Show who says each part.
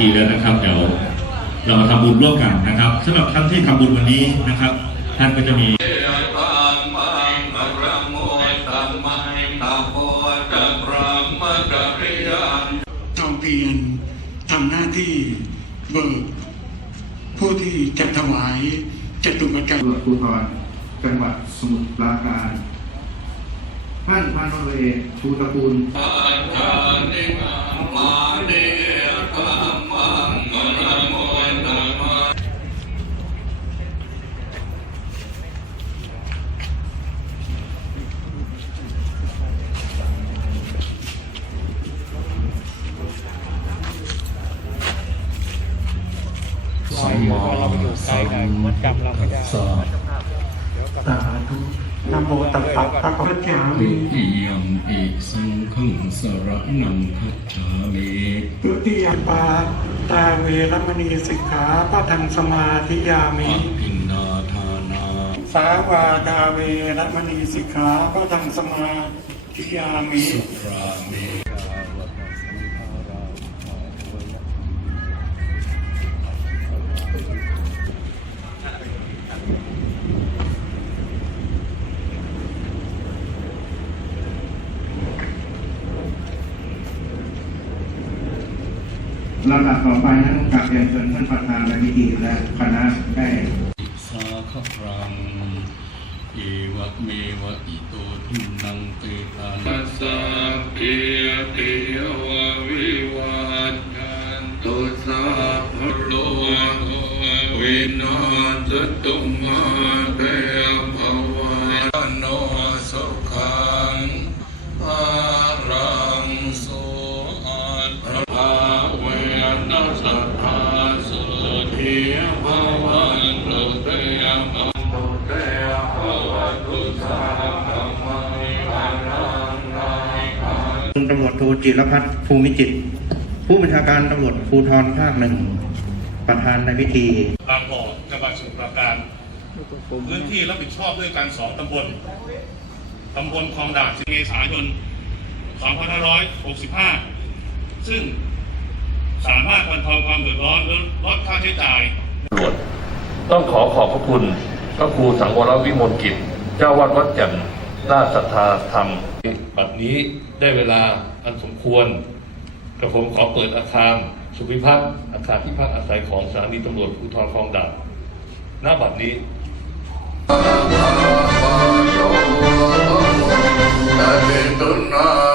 Speaker 1: ทีแล้วนะครับ เดี๋ยวเรามาทำบุญร่วมกันนะครับสำหรับท่านที่ทำบุญวันนี้นะครับ ท่านก็จะมี
Speaker 2: จองเพียรทำหน้าที่เบิกผู้ที่จะถวายจะตุปัจจัย
Speaker 3: ตรวจภูธรจังหวัดสมุทรปราการท่านพันตำรวจเอกชูตระกูล
Speaker 4: สัมมาสัมพุทธัสสะ
Speaker 2: สาธุนะโมตัสสะภะคะวะเจ้า
Speaker 4: ทุติยมปิสังฆังสรณังคัจฉามิ
Speaker 2: ตุติยปาตาเวรมณีสิกขาปะทังสมาธิยามิ
Speaker 4: อภินนาทานา
Speaker 2: สาวาดาเวรมณีสิกขาปะทังสมาธิยามิ
Speaker 4: ปราเม
Speaker 3: ลำดับต่อไปนั้นกลับเรียนเชิญท่านประธานในพิธีและคณะได้
Speaker 4: สาขพรังเอวะเมวะอิโตทินังเตตานัสสะเกเตวะวิวัตกันตุสาภโลวินาศตุมาเตภวันโนสุขังภารังสุอันภาเวนัสสะทาสุขีภวันตุเตยะมันตุเตยะภวันตุสาธรรมังอนังนาคัน
Speaker 5: พล ตำรวจโทจิรพัฒน์ภูมิจิต ผู้บัญชาการตำรวจภูธรภาคหนึ่ง ประธานในพิธี
Speaker 1: บางบ่อจังหวัดสมุทรปราการ พื้นที่รับผิดชอบด้วยกันสองตำบล ตำบลคลองด่านเมษายน2565 ซึ่ง สามารถบรรเทาความเดือดร้อนและลดค่าใช้จ่าย
Speaker 6: ตำรวจต้องขอขอบพระคุณพระครูสังวรวิมลกิจ เจ้าวัดวัดแจ่มราชศรัทธาธรรมบัดนี้ได้เวลาอันสมควรกระผมขอเปิดอาคารสุพิพัฒน์อาคารที่พักอาศัยของสถานีตำรวจภูธรคลองด่านหน้าบัดนี้
Speaker 4: เ